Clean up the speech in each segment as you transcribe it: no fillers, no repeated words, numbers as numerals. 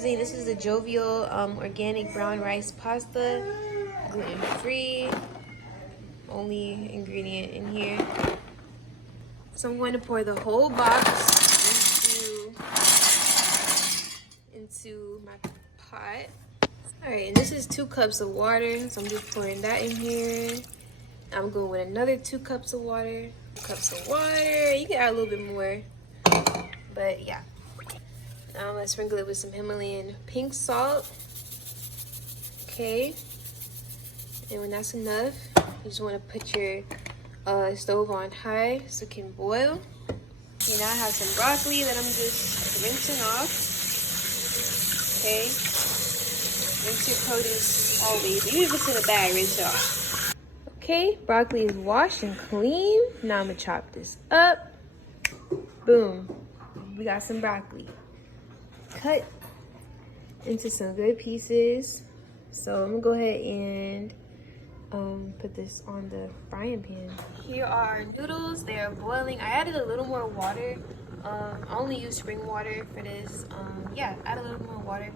This is the Jovial organic brown rice pasta, gluten-free, only ingredient in here. So I'm going to pour the whole box into my pot. All right, and this is 2 cups of water, so I'm just pouring that in here. I'm going with another 2 cups of water. 2 cups of water. You can add a little bit more, but yeah. Now I'm gonna sprinkle it with some Himalayan pink salt. Okay, and when that's enough, you just want to put your stove on high so it can boil. Okay, now I have some broccoli that I'm just rinsing off. Okay, rinse your produce always. Even if it's in a bag, rinse it off. Okay, broccoli is washed and clean. Now I'm gonna chop this up. Boom, we got some broccoli. Cut into some good pieces. So I'm gonna go ahead and put this on the frying pan. Here are our noodles. They are boiling. I added a little more water. I only use spring water for this. Yeah, add a little more water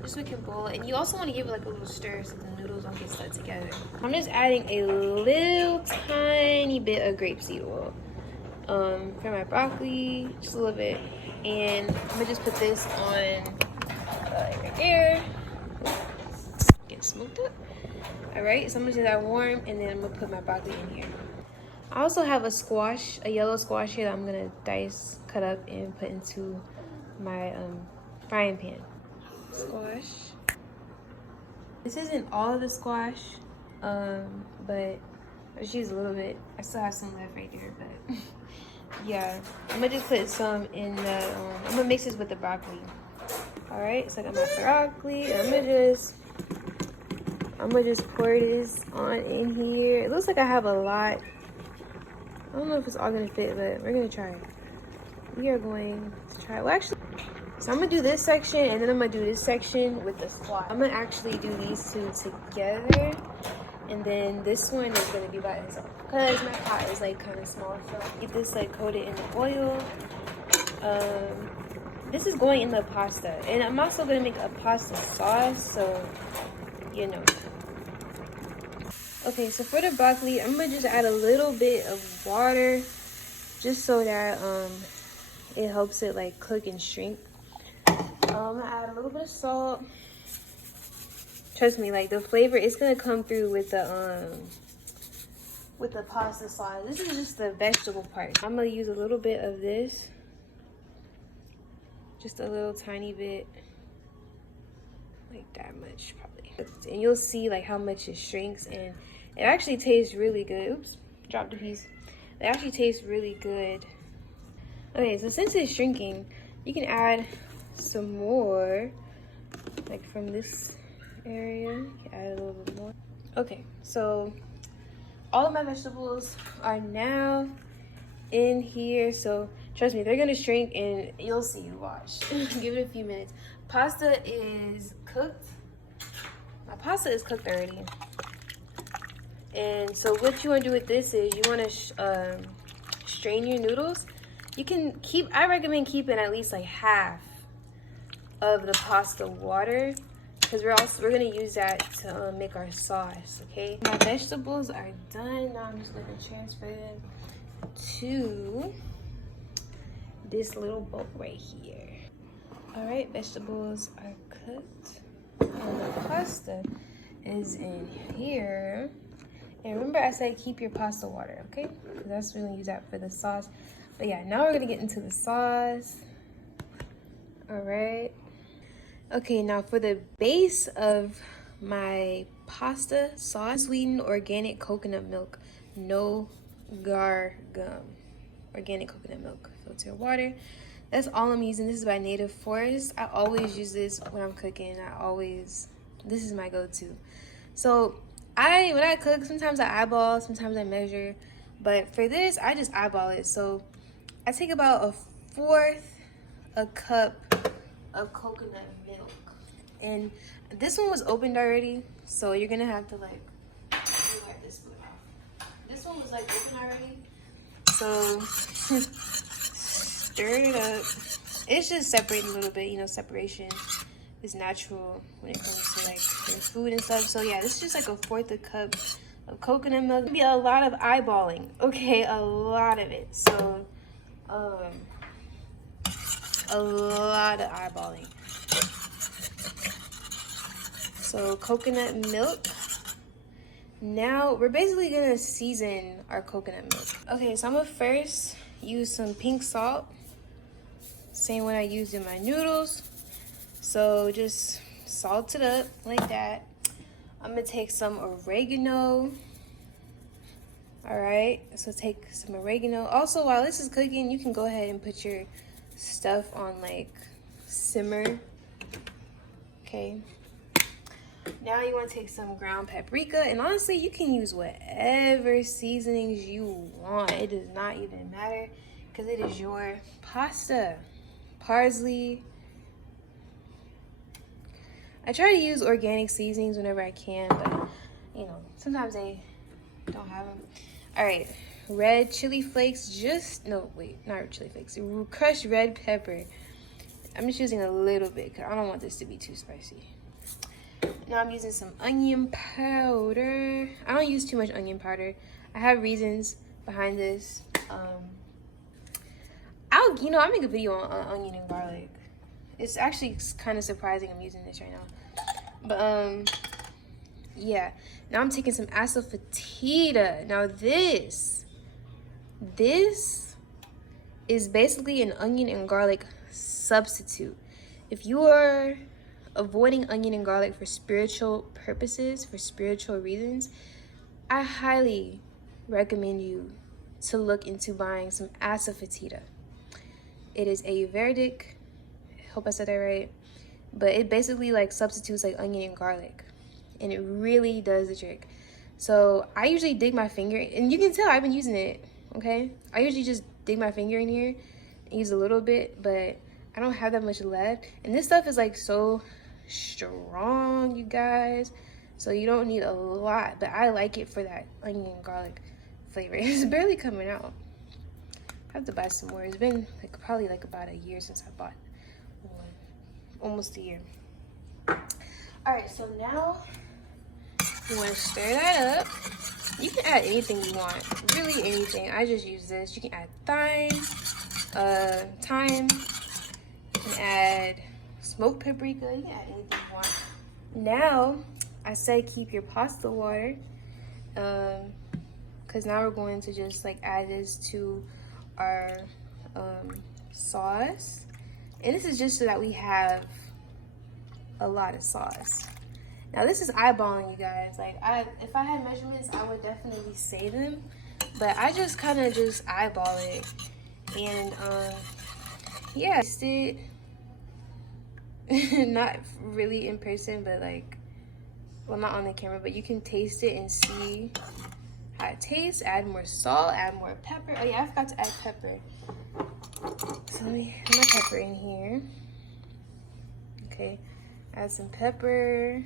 just so it can boil. And you also want to give it like a little stir so the noodles don't get stuck together. I'm just adding a little tiny bit of grapeseed oil for my broccoli, just a little bit. And I'm gonna just put this on right there. Get smoked up. All right, so I'm gonna do that warm, and then I'm gonna put my broccoli in here. I also have a squash, a yellow squash here that I'm gonna dice, cut up, and put into my frying pan. Squash. This isn't all of the squash, but I just use a little bit. I still have some left right there, but yeah, I'm gonna just put some in the. I'm gonna mix this with the broccoli. All right, so I got my broccoli. And I'm gonna just pour this on in here. It looks like I have a lot. I don't know if it's all gonna fit, but we're gonna try it. We are going to try it. Well, actually, so I'm gonna do this section, and then I'm gonna do this section with the squash. I'm gonna actually do these 2 together, and then this one is gonna be by itself because my pot is like kind of small. So get this like coated in the oil. This is going in the pasta, and I'm also gonna make a pasta sauce, so you know. Okay, so for the broccoli, I'm gonna just add a little bit of water just so that it helps it like cook and shrink. I'm gonna add a little bit of salt. Trust me, like the flavor is gonna come through with the pasta sauce. This is just the vegetable part. I'm gonna use a little bit of this, just a little tiny bit, like that much probably. And you'll see like how much it shrinks, and it actually tastes really good. Oops, dropped a piece. It actually tastes really good. Okay, so since it's shrinking, you can add some more, like from this area. You can add a little bit more. Okay, so all of my vegetables are now in here. So trust me, they're gonna shrink, and you'll see. Watch. Give it a few minutes. Pasta is cooked. My pasta is cooked already. And so what you want to do with this is you want to strain your noodles. You can keep, I recommend keeping at least like half of the pasta water, because we're going to use that to make our sauce. Okay, my vegetables are done. Now I'm just going to transfer them to this little bowl right here. All right, vegetables are cooked, and the pasta is in here. And remember, I said keep your pasta water, okay? Because that's we're gonna use that for the sauce. But yeah, now we're gonna get into the sauce. All right. Okay, now for the base of my pasta sauce, sweetened organic coconut milk, no gar gum. Organic coconut milk, filter water. That's all I'm using. This is by Native Forest. I always use this when I'm cooking. This is my go-to. So when I cook, sometimes I eyeball, sometimes I measure, but for this, I just eyeball it. So I take about 1/4 cup of coconut milk, and this one was opened already, so you're gonna have to like wipe this one off. This one was like open already, so stir it up. It's just separating a little bit, you know, separation. is natural when it comes to like your food and stuff. So yeah, this is just like a fourth a cup of coconut milk. It'll be a lot of eyeballing, okay, a lot of it. So a lot of eyeballing. So coconut milk. Now we're basically gonna season our coconut milk. Okay, so I'm gonna first use some pink salt, same one I used in my noodles. So just salt it up like that. I'm gonna take some oregano. All right, so take some oregano. Also, while this is cooking, you can go ahead and put your stuff on like simmer. Okay. Now you want to take some ground paprika, and honestly, you can use whatever seasonings you want. It does not even matter because it is your pasta. Parsley. I try to use organic seasonings whenever I can, but you know, sometimes they don't have them. All right, red chili flakes. Not red chili flakes. Crushed red pepper. I'm just using a little bit because I don't want this to be too spicy. Now I'm using some onion powder. I don't use too much onion powder. I have reasons behind this. I'll make a video on onion and garlic. It's actually kind of surprising I'm using this right now. But yeah. Now I'm taking some asafoetida. Now this is basically an onion and garlic substitute. If you are avoiding onion and garlic for spiritual purposes, for spiritual reasons, I highly recommend you to look into buying some asafoetida. It is a verdict, I hope I said that right, but it basically like substitutes like onion and garlic, and it really does the trick. So I usually dig my finger, and you can tell I've been using it, okay? I usually just dig my finger in here and use a little bit, but I don't have that much left. And this stuff is like so strong, you guys, so you don't need a lot, but I like it for that onion and garlic flavor. It's barely coming out. I have to buy some more. It's been like probably like about a year since I bought one. Almost a year. All right, so now you want to stir that up. You can add anything you want, really anything. I just use this. You can add thyme. You can add smoked paprika. You can add anything you want. Now, I say keep your pasta water, because now we're going to just like add this to our sauce. And this is just so that we have a lot of sauce. Now this is eyeballing, you guys. Like if I had measurements, I would definitely say them, but I just kind of just eyeball it. And yeah, taste it. Not really in person, but like, well, not on the camera, but you can taste it and see how it tastes. Add more salt, add more pepper. Oh yeah, I forgot to add pepper. So let me add my pepper in here. Okay, add some pepper.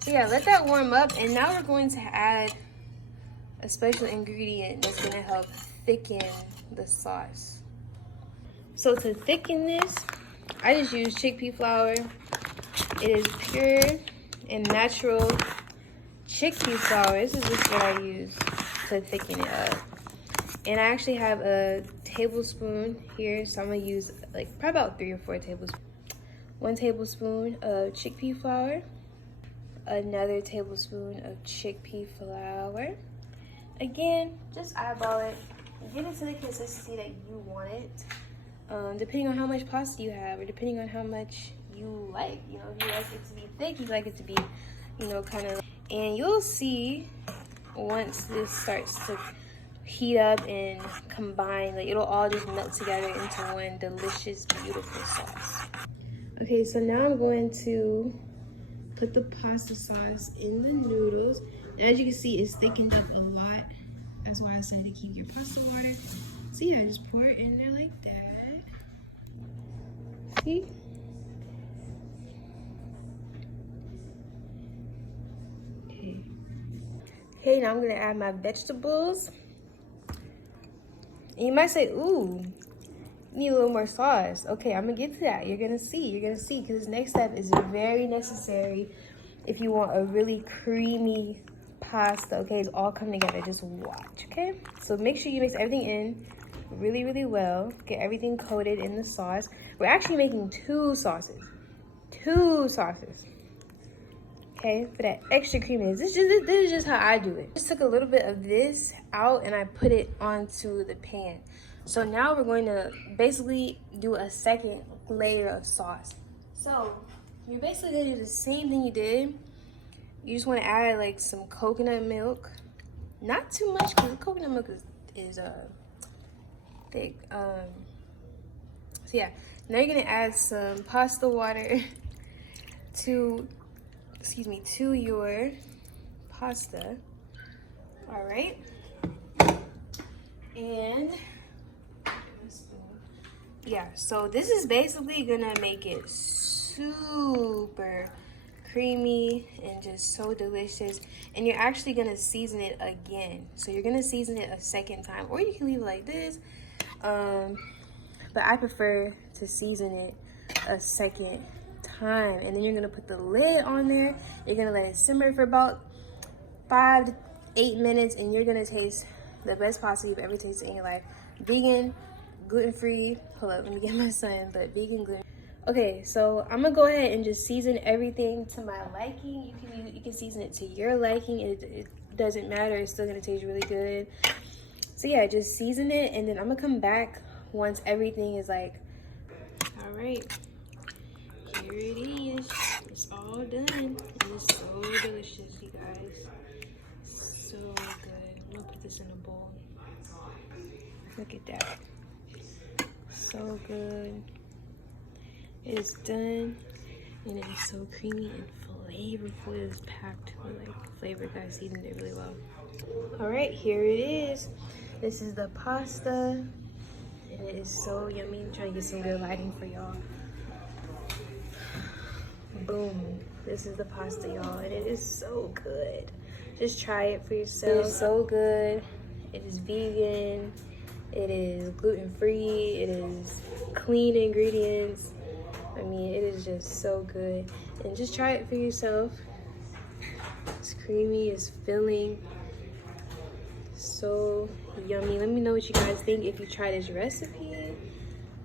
So yeah, let that warm up, and now we're going to add a special ingredient that's gonna help thicken the sauce. So to thicken this, I just use chickpea flour. It is pure and natural chickpea flour. This is just what I use to thicken it up. And I actually have a tablespoon here, so I'm gonna use like probably about 3 or 4 tablespoons. 1 tablespoon of chickpea flour, another tablespoon of chickpea flour. Again, just eyeball it, get it to the consistency that you want it. Depending on how much pasta you have, or depending on how much you like. You know, if you like it to be thick, you like it to be, you know, kind of. And you'll see once this starts to heat up and combine, like it'll all just melt together into one delicious, beautiful sauce. Okay, so now I'm going to put the pasta sauce in the noodles. And as you can see, it's thickened up a lot. That's why I said to keep your pasta water. So yeah, just pour it in there like that. See? Okay. Okay, now I'm gonna add my vegetables. And you might say, ooh, need a little more sauce. Okay, I'm gonna get to that. You're gonna see, because this next step is very necessary if you want a really creamy pasta. Okay, it's all come together. Just watch, okay? So make sure you mix everything in really, really well. Get everything coated in the sauce. We're actually making two sauces. Okay, for that extra creaminess. This is just how I do it. Just took a little bit of this out and I put it onto the pan. So now we're going to basically do a second layer of sauce. So you're basically gonna do the same thing you did. You just want to add like some coconut milk, not too much because the coconut milk is thick. So yeah, now you're gonna add some pasta water to your pasta. All right, and yeah, so this is basically gonna make it super creamy and just so delicious. And you're actually gonna season it again. So you're gonna season it a second time, or you can leave it like this. But I prefer to season it a second time. And then you're gonna put the lid on there. You're gonna let it simmer for about 5 to 8 minutes, and you're gonna taste the best pasta you've ever tasted in your life. Vegan, gluten-free. Hold up, let me get my son, but vegan, gluten. Okay, so I'm gonna go ahead and just season everything to my liking. You can season it to your liking. It doesn't matter. It's still gonna taste really good. So yeah, just season it, and then I'm gonna come back once everything is like, all right, here it is. It's all done, and it's so delicious, you guys. So good. I'm gonna put this in a bowl. Look at that. So good. It is done, and it is so creamy and flavorful. It is packed with like flavor. Guys, seasoned it really well. All right, here it is. This is the pasta, and it is so yummy. I'm trying to get some good lighting for y'all. Boom. This is the pasta, y'all, and it is so good. Just try it for yourself. It is so good. It is vegan. It is gluten-free. It is clean ingredients. I mean, it is just so good. And just try it for yourself. It's creamy, it's filling, so yummy. Let me know what you guys think if you try this recipe.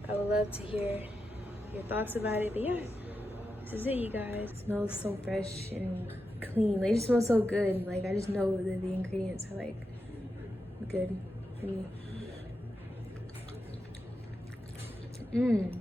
I would love to hear your thoughts about it. But yeah, this is it, you guys. It smells so fresh and clean. Like, it just smells so good. Like, I just know that the ingredients are like good for me. Mmm.